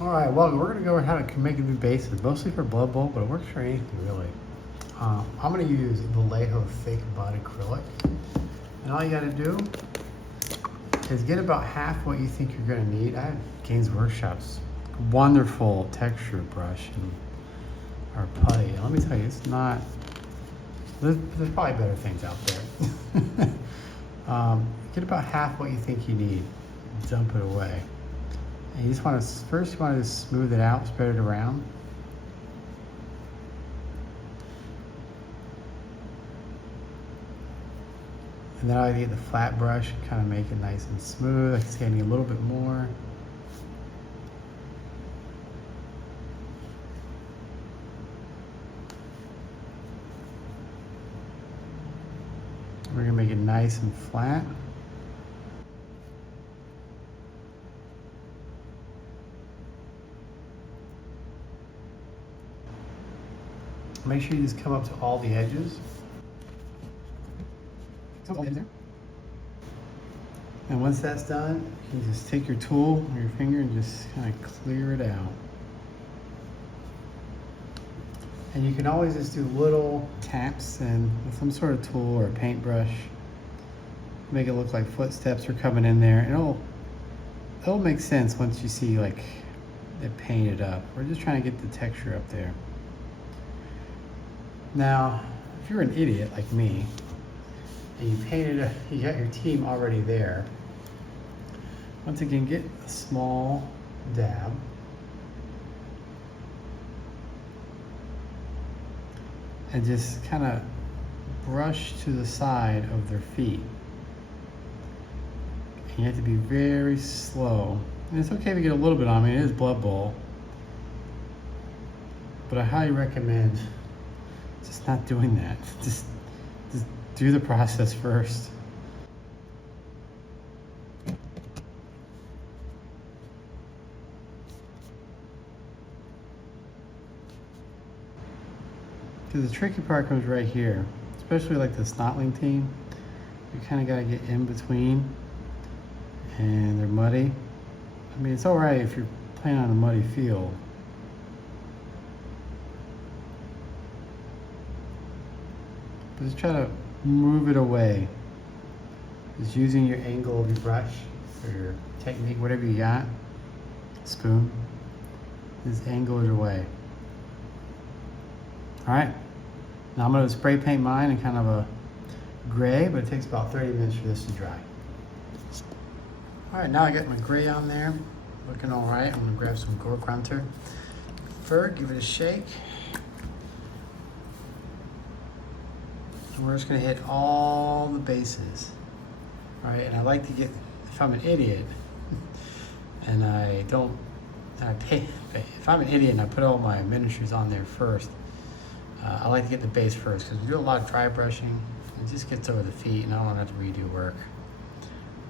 All right, well, we're gonna go over how to make new bases, mostly for Blood Bowl, but it works for anything really. I'm gonna use Vallejo Fake Bud Acrylic. And all you gotta do is get about half what you think you're gonna need. I have Gaines Workshop's wonderful texture brush and our putty. And let me tell you, it's not, there's probably better things out there. Get about half what you think you need, dump it away. And you just want to, first you want to smooth it out, spread it around. And then I get the flat brush and kind of make it nice and smooth. I can see I need a little bit more. We're gonna make it nice and flat. Make sure you just come up to all the edges. And once that's done, you can just take your tool or your finger and just kind of clear it out. And you can always just do little taps and with some sort of tool or a paintbrush, make it look like footsteps are coming in there. And it'll make sense once you see like it painted up. We're just trying to get the texture up there. Now, if you're an idiot like me, and you got your team already there, once again, get a small dab. And just kind of brush to the side of their feet. And you have to be very slow. And it's okay if you get a little bit on me, it is Blood Bowl. But I highly recommend just not doing that. Just do the process first. Because the tricky part comes right here, especially like the Snotling team. You kind of got to get in between, and they're muddy. I mean, it's all right if you're playing on a muddy field. But just try to move it away. Just using your angle of your brush or your technique, whatever you got, spoon, just angle it away. All right, now I'm gonna spray paint mine in kind of a gray, but it takes about 30 minutes for this to dry. All right, now I got my gray on there, looking all right. I'm gonna grab some Gore Grunter fur, give it a shake. And we're just gonna hit all the bases. All right, and I like to get, if I'm an idiot, and if I'm an idiot and I put all my miniatures on there first, I like to get the base first because we do a lot of dry brushing. It just gets over the feet and I don't want to have to redo work.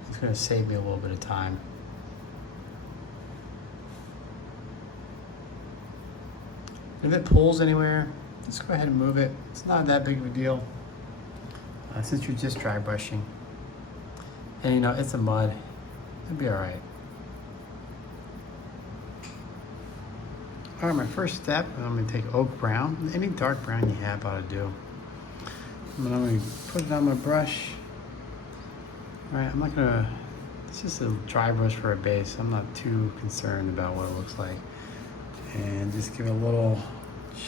It's gonna save me a little bit of time. If it pulls anywhere, just go ahead and move it. It's not that big of a deal. Since you're just dry brushing. And you know, it's a mud. It'll be all right. All right, my first step, I'm gonna take oak brown. Any dark brown you have ought to do. And then I'm gonna put it on my brush. All right, it's just a dry brush for a base. I'm not too concerned about what it looks like. And just give it a little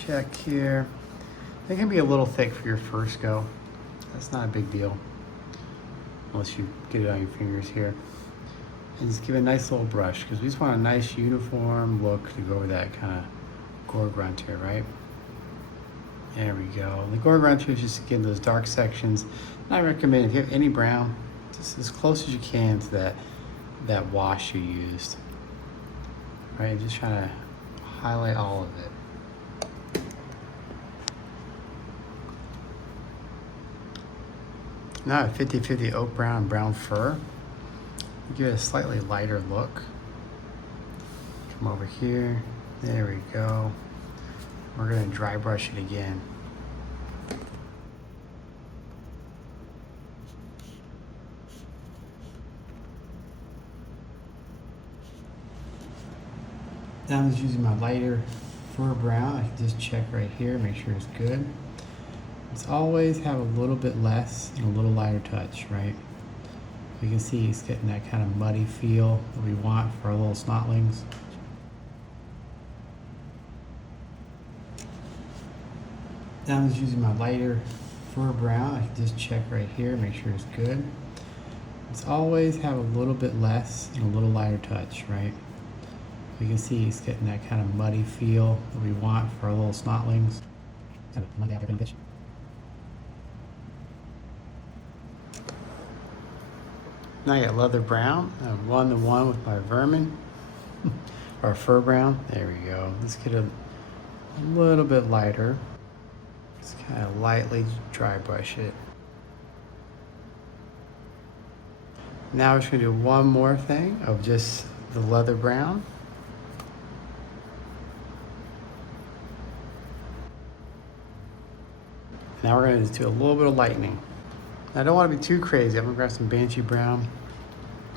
check here. It can be a little thick for your first go. That's not a big deal, unless you get it on your fingers here. And just give it a nice little brush, because we just want a nice uniform look to go with that kind of Gore Grunter, right? There we go. The Gore Grunter is just getting those dark sections. And I recommend if you have any brown, just as close as you can to that wash you used. Right, just trying to highlight all of it. Now a 50-50 oak brown and brown fur. Give it a slightly lighter look. Come over here. There we go. We're gonna dry brush it again. Now I'm just using my lighter fur brown. I can just check right here, make sure it's good. Let's always have a little bit less and a little lighter touch, right? You can see it's getting that kind of muddy feel that we want for our little snotlings. Now I'm just using my lighter fur brown. I can just check right here, make sure it's good. Let's always have a little bit less and a little lighter touch, right? You can see it's getting that kind of muddy feel that we want for our little snotlings. Now I got leather brown. I'm 1-to-1 with my vermin or fur brown. There we go. Let's get a little bit lighter. Just kind of lightly dry brush it. Now we're just gonna do one more thing of just the leather brown. Now we're gonna just do a little bit of lightening. I don't want to be too crazy. I'm gonna grab some Banshee brown,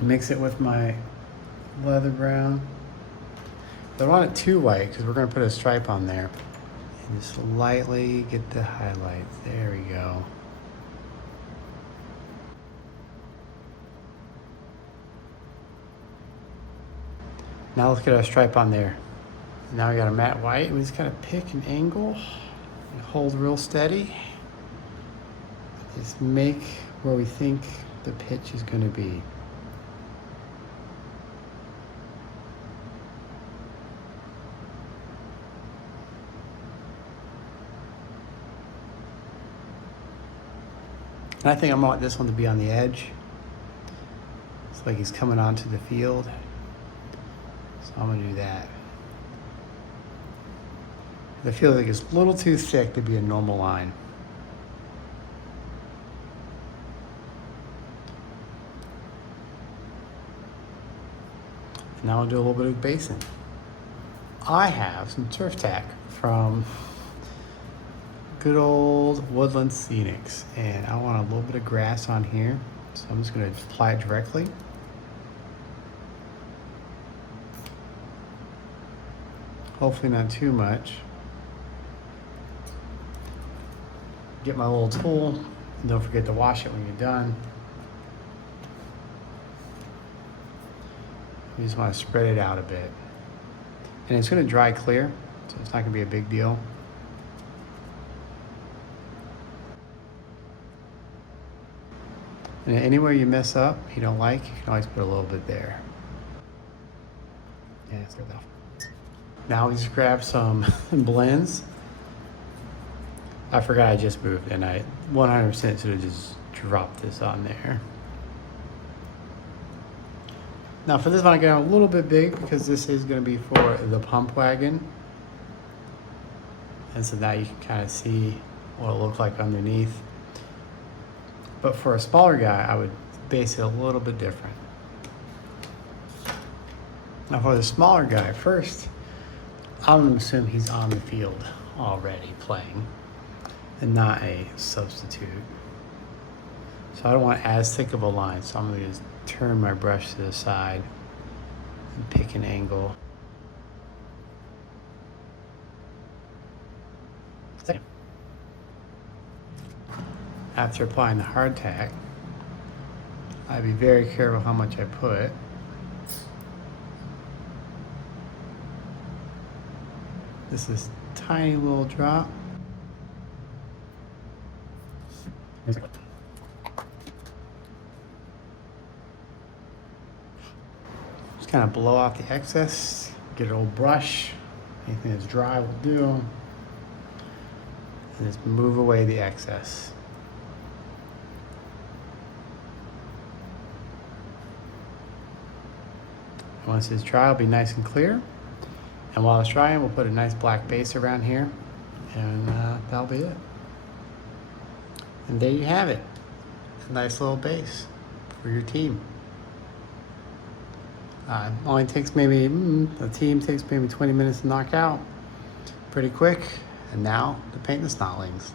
mix it with my leather brown. I don't want it too white because we're gonna put a stripe on there. And just lightly get the highlights. There we go. Now let's get our stripe on there. Now we got a matte white, and we just gotta pick an angle and hold real steady. Just make where we think the pitch is gonna be. And I think I want this one to be on the edge. It's like he's coming onto the field. So I'm gonna do that. I feel like it's a little too thick to be a normal line. Now I'll do a little bit of basing. I have some turf tack from good old Woodland Scenics, and I want a little bit of grass on here, so I'm just gonna apply it directly. Hopefully not too much. Get my little tool, and don't forget to wash it when you're done. You just want to spread it out a bit. And it's going to dry clear, so it's not going to be a big deal. And anywhere you mess up, you don't like, you can always put a little bit there. Yeah, that's good enough. Now we just grab some blends. I forgot I just moved, and I 100% should have just dropped this on there. Now for this one, I got a little bit big because this is going to be for the pump wagon. And so now you can kind of see what it looks like underneath. But for a smaller guy, I would base it a little bit different. Now for the smaller guy, first, I'm going to assume he's on the field already playing and not a substitute. So I don't want as thick of a line, so I'm going to just turn my brush to the side and pick an angle. After applying the hardtack, I'd be very careful how much I put. This is a tiny little drop. Just kind of blow off the excess, get an old brush, anything that's dry will do, and just move away the excess. Once it's dry, it'll be nice and clear. And while it's drying, we'll put a nice black base around here, and that'll be it. And there you have it, a nice little base for your team. Only takes maybe, the team takes maybe 20 minutes to knock out. Pretty quick. And now to paint the snotlings.